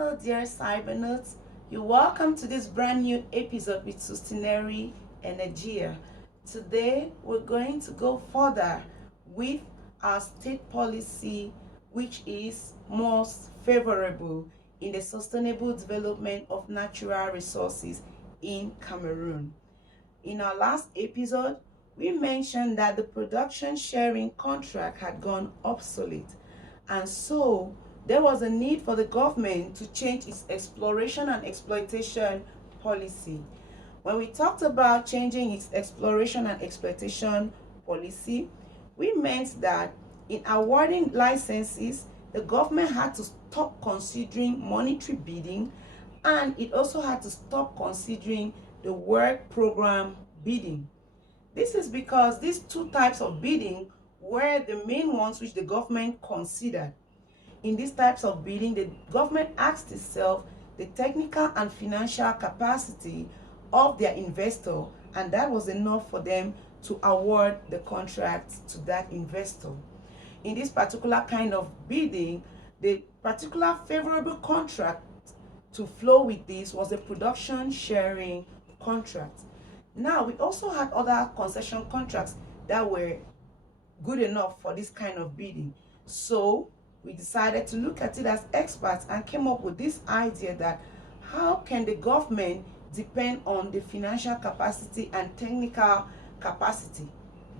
Hello dear cybernauts, you're welcome to this brand new episode with Sustinary Energia. Today we're going to go further with our state policy which is most favorable in the sustainable development of natural resources in Cameroon. In our last episode, we mentioned that the production sharing contract had gone obsolete, and so there was a need for the government to change its exploration and exploitation policy. When we talked about changing its exploration and exploitation policy, we meant that in awarding licenses, the government had to stop considering monetary bidding, and it also had to stop considering the work program bidding. This is because these two types of bidding were the main ones which the government considered. In these types of bidding, the government asked itself the technical and financial capacity of their investor, and that was enough for them to award the contract to that investor. In this particular kind of bidding, the particular favorable contract to flow with this was a production sharing contract. Now, we also had other concession contracts that were good enough for this kind of bidding. So we decided to look at it as experts and came up with this idea that how can the government depend on the financial capacity and technical capacity?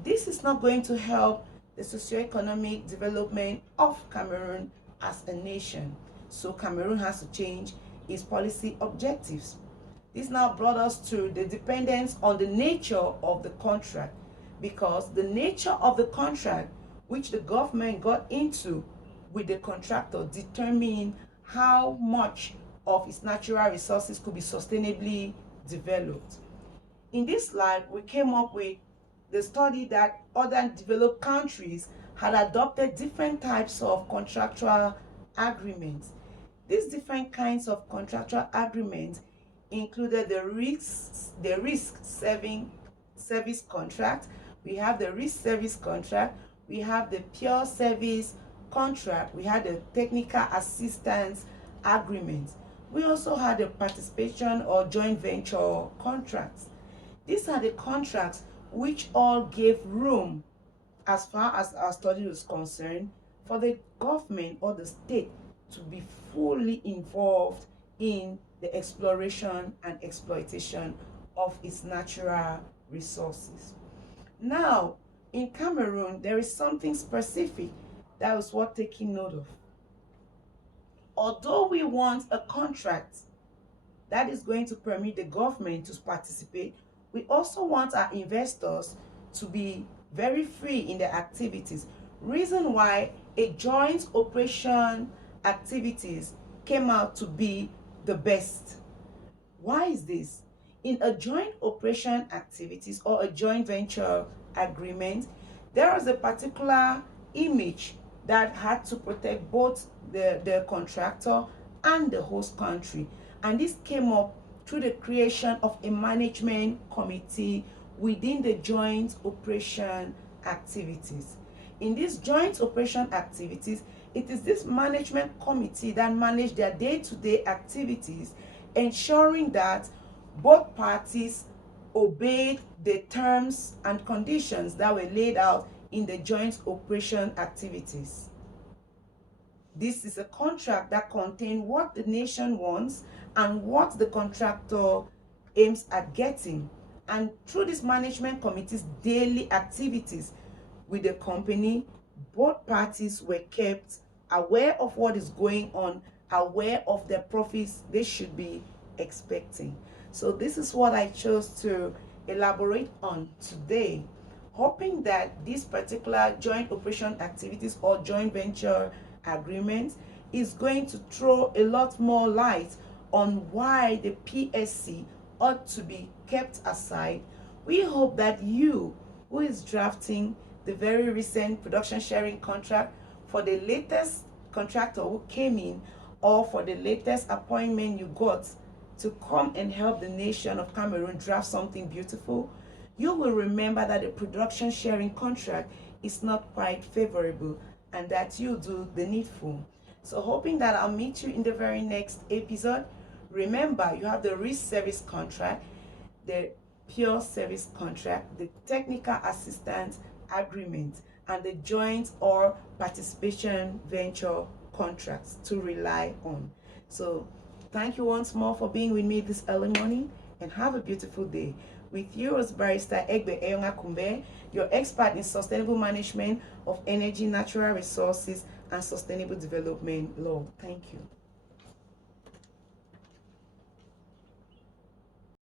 This is not going to help the socio-economic development of Cameroon as a nation. So Cameroon has to change its policy objectives. This now brought us to the dependence on the nature of the contract, because the nature of the contract which the government got into with the contractor determined how much of its natural resources could be sustainably developed. In this slide, we came up with the study that other developed countries had adopted different types of contractual agreements. These different kinds of contractual agreements included the risk service contract, we have the risk service contract, we have the pure service contract, we had the technical assistance agreement. We also had the participation or joint venture contracts. These are the contracts which all gave room, as far as our study was concerned, for the government or the state to be fully involved in the exploration and exploitation of its natural resources. Now, in Cameroon, there is something specific that is worth taking note of. Although we want a contract that is going to permit the government to participate, we also want our investors to be very free in their activities. Reason why a joint operation activities came out to be the best. Why is this? In a joint operation activities or a joint venture agreement, there is a particular image that had to protect both the contractor and the host country. And this came up through the creation of a management committee within the joint operation activities. In these joint operation activities, it is this management committee that manage their day-to-day activities, ensuring that both parties obeyed the terms and conditions that were laid out in the joint operation activities. This is a contract that contains what the nation wants and what the contractor aims at getting. And through this management committee's daily activities with the company, both parties were kept aware of what is going on, aware of the profits they should be expecting. So this is what I chose to elaborate on today, hoping that this particular joint operation activities or joint venture agreement is going to throw a lot more light on why the PSC ought to be kept aside. We hope that you, who is drafting the very recent production sharing contract, for the latest contractor who came in, or for the latest appointment you got to come and help the nation of Cameroon draft something beautiful, you will remember that the production sharing contract is not quite favorable and that you do the needful. So hoping that I'll meet you in the very next episode. Remember, you have the risk service contract, the pure service contract, the technical assistance agreement, and the joint or participation venture contracts to rely on. So thank you once more for being with me this early morning, and have a beautiful day. With you as Barrister Egbe Eyonga Kumbe, your expert in sustainable management of energy, natural resources, and sustainable development law. Thank you.